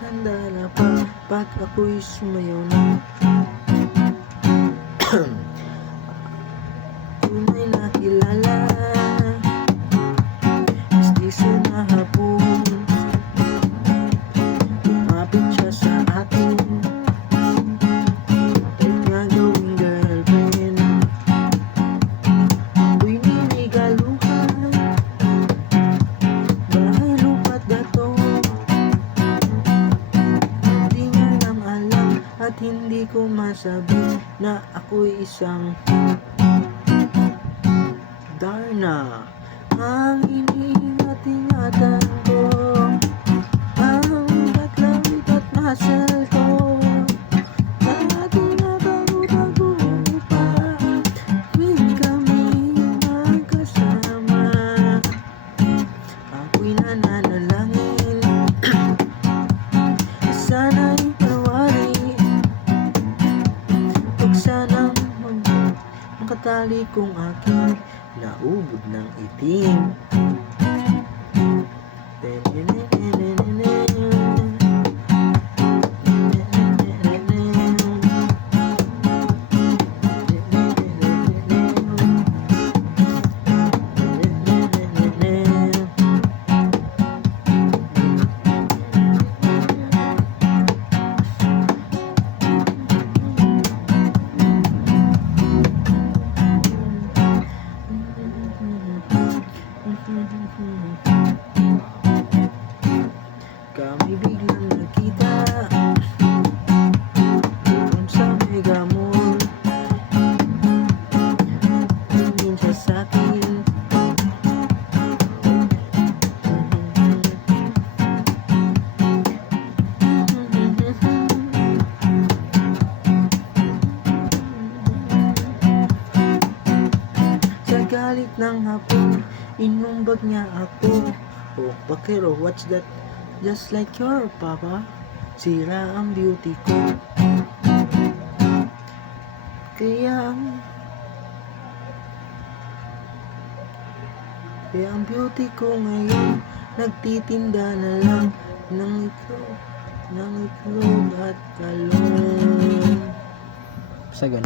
handa na pa pag ako'y sumayaw na. Tunay na kilala, mistiso na hapon, lumapit siya sa akin, kahit nga gawing girlfriend. Ako'y ninigaluhan, bahay lupa't gato, hindi niya lang alam at hindi ko masabi na ako'y isang Darna. Ang iniingat-ingatan ko, ang tatlawit at muscle ko, na tinatago-tago pa tuwing kami magkasama. Ako'y nananalangin, sana'y mawari, huwag sanang makatali kung aking naubod ng itim. Kami biglang nakita doon sa Mega Mall. Tingin siya sa'kin, sa galit ng hapon, inumbag niya ako. Oh, Bakero, what's that? Just like your papa, sira ang beauty ko. Kaya ang beauty ko ngayon nagtitinda na lang ng itlog at kalong. Sa ganun.